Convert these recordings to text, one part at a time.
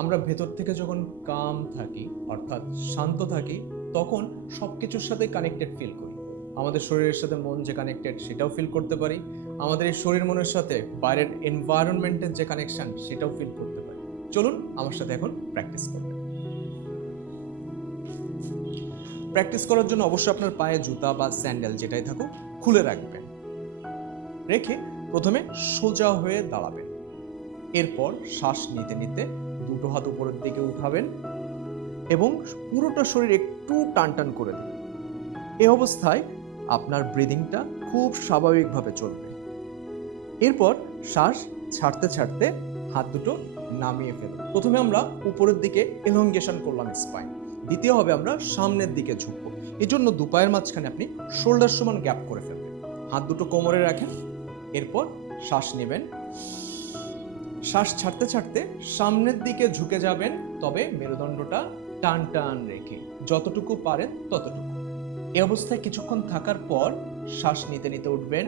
আমরা ভেতর থেকে যখন কাম থাকি অর্থাৎ শান্ত থাকি তখন সব কিছুর সাথে কানেক্টেড ফিল করি। আমাদের শরীরের সাথে মন যে কানেক্টেড সেটাও ফিল করতে পারি, আমাদের এই শরীর মনের সাথে বাইরের এনভায়রনমেন্টের যে কানেকশন সেটাও ফিল করতে পারি। চলুন আমার সাথে এখন প্র্যাকটিস করবেন। প্র্যাকটিস করার জন্য অবশ্যই আপনার পায়ে জুতা বা স্যান্ডেল যেটাই থাকুক খুলে রাখবেন। রেখে প্রথমে সোজা হয়ে দাঁড়াবেন। এরপর শ্বাস নিতে নিতে দুটো হাত উপরের দিকে উঠাবেন এবং পুরোটা শরীর একটু টান টান করে দেবেন। এই অবস্থায় আপনার ব্রিদিংটা খুব স্বাভাবিকভাবে চলবে। এরপর শ্বাস ছাড়তে ছাড়তে হাত দুটো নামিয়ে ফেলুন। প্রথমে আমরা উপরের দিকে এলংগেশন করলাম স্পাইন, দ্বিতীয় হবে আমরা সামনের দিকে ঝুঁকবো। এই জন্য দুপায়ের মাঝখানে আপনি শোল্ডার সমান গ্যাপ করে ফেলবেন। হাত দুটো কোমরে রাখেন। এরপর শ্বাস নেবেন, শ্বাস ছাড়তে ছাড়তে সামনের দিকে ঝুঁকে যাবেন, তবে মেরুদণ্ডটা টান টান রেখে যতটুকু পারেন ততটুকু। এই অবস্থায় কিছুক্ষণ থাকার পর শ্বাস নিতে নিতে উঠবেন,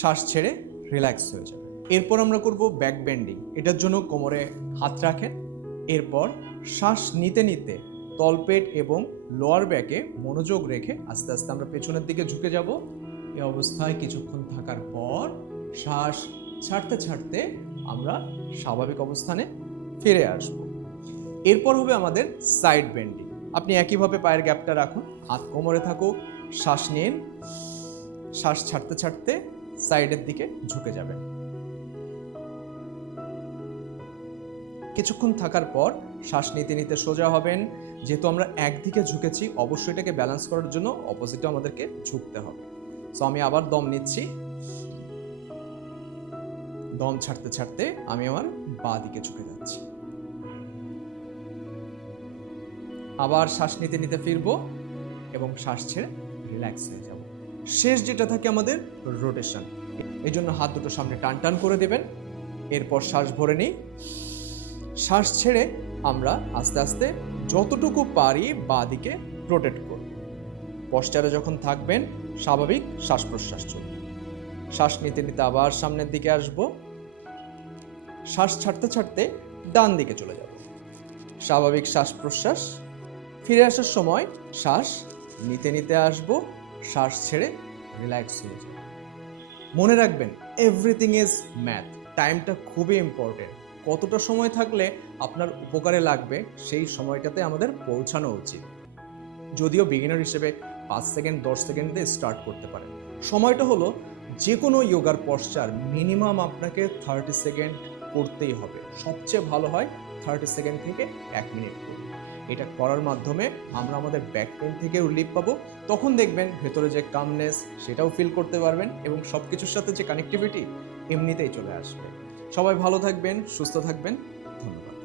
শ্বাস ছেড়ে রিল্যাক্স হয়ে যাবে। এরপর আমরা করব ব্যাক বেন্ডিং। এটার জন্য কোমরে হাত রাখেন। এরপর শ্বাস নিতে নিতে তলপেট এবং লোয়ার ব্যাকে মনোযোগ রেখে আস্তে আস্তে আমরা পেছনের দিকে ঝুঁকে যাব। এই অবস্থায় কিছুক্ষণ থাকার পর শ্বাস ছাড়তে ছাড়তে আমরা স্বাভাবিক অবস্থানে ফিরে আসব। এরপর হবে আমাদের সাইড বেন্ডিং। আপনি একইভাবে পায়ের গ্যাপটা রাখুন, হাত কোমরে থাকুক, শ্বাস নিন, শ্বাস ছাড়তে ছাড়তে সাইডের দিকে ঝুঁকে যাবেন। কিছুক্ষণ থাকার পর শ্বাস নিতে নিতে সোজা হবেন। যেহেতু আমরা একদিকে ঝুঁকেছি, অবশ্যই এটাকে ব্যালেন্স করার জন্য অপোজিটে আমাদেরকে ঝুঁকতে হবে। সো আমি আবার দম নিচ্ছি, দম ছাড়তে ছাড়তে আমি আমার বাঁ দিকে ঝুঁকে যাচ্ছি। আবার শ্বাস নিতে নিতে ফিরবো এবং শ্বাস ছেড়ে রিল্যাক্স হয়ে যাব। শেষ যেটা থাকে আমাদের রোটেশন। এই জন্য হাত দুটো সামনে টান টান করে দেবেন। এরপর শ্বাস ভরে নিই, শ্বাস ছেড়ে আমরা আস্তে আস্তে যতটুকু পারি বাঁ দিকে রোটেট করব। পশ্চারে যখন থাকবেন স্বাভাবিক শ্বাস প্রশ্বাস চলবে। শ্বাস নিতে নিতে আবার সামনের দিকে আসব, শ্বাস ছাড়তে ছাড়তে ডান দিকে চলে যাব। স্বাভাবিক শ্বাস প্রশ্বাস। ফিরে আসার সময় শ্বাস নিতে নিতে আসব, শ্বাস ছেড়ে রিল্যাক্স হয়ে যাব। মনে রাখবেন, এভরিথিং ইজ ম্যাথ। টাইমটা খুবই ইম্পর্টেন্ট। কতটা সময় থাকলে আপনার উপকারে লাগবে সেই সময়টাতে আমাদের পৌঁছানো উচিত। যদিও বিগিনার হিসেবে 5 সেকেন্ড 10 সেকেন্ডে স্টার্ট করতে পারেন। সময়টা হলো যে কোনো যোগার পশ্চার মিনিমাম আপনাকে 30 সেকেন্ড করতেই হবে। সবচেয়ে ভালো হয় 30 সেকেন্ড থেকে 1 মিনিট করুন। এটা করার মাধ্যমে আমরা আমাদের ব্যাক পেইন থেকে রিলিফ পাবো। তখন দেখবেন ভেতরে যে কামনেস সেটাও ফিল করতে পারবেন এবং সব কিছুর সাথে যে কানেক্টিভিটি এমনিতেই চলে আসবে। সবাই ভালো থাকবেন, সুস্থ থাকবেন। ধন্যবাদ।